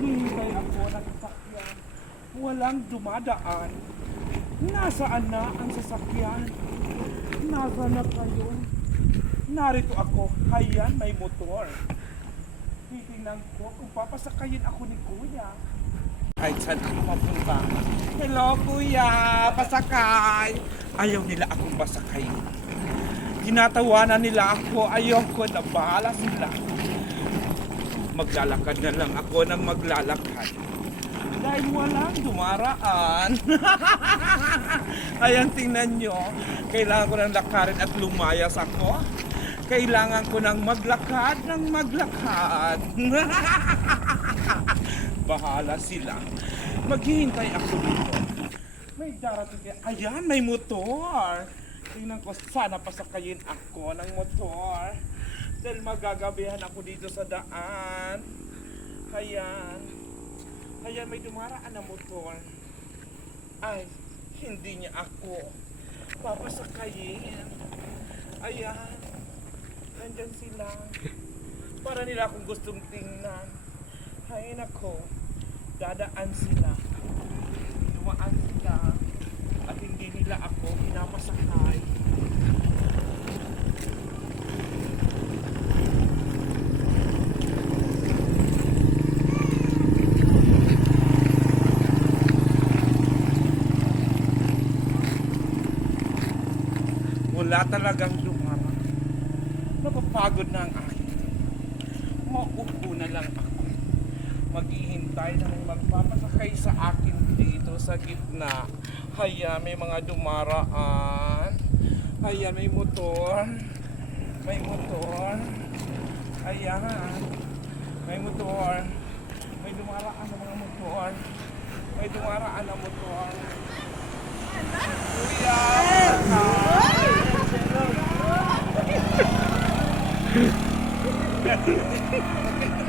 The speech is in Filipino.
Maghihintay ako ng sasakyan. Walang dumadaan. Nasaan na ang sasakyan? Nasa na kayo? Narito ako. Hayan, may motor. Titingnan ko kung papasakayin ako ni Kuya. Ay, saan ako mapunta? Hello, Kuya! Pasakay! Ayaw nila akong pasakayin. Tinatawanan nila ako. Ayoko na bahala sila. Maglalakad na lang ako ng maglalakad. Dahil walang dumaraan. Ayan, tingnan nyo. Kailangan ko ng lakarin at lumayas ako. Kailangan ko ng maglakad ng maglakad. Bahala sila. Maghihintay ako dito. May darating. Ayan, may motor. Tingnan ko, sana pasakayin ako ng motor. Dahil magagabihan ako dito sa daan. Ayan. Ayan, may dumaraan na motor. Ay, hindi niya ako papasakayin. Ayan. Nandyan sila. Para nila akong gustong tingnan. Hay nako. Dadaan sila. Dumaan sila. At hindi nila ako pinapasakay. Wala talagang dumarang. Napapagod na ang akin. Maupo na lang ako. Maghihintay na may magpapasakay sa akin dito sa gitna. Haya, may mga dumaraan. Haya, may motor. May motor. Ayan. May motor. May dumaraan na mga motor. May dumaraan na motor. Ha ha ha ha!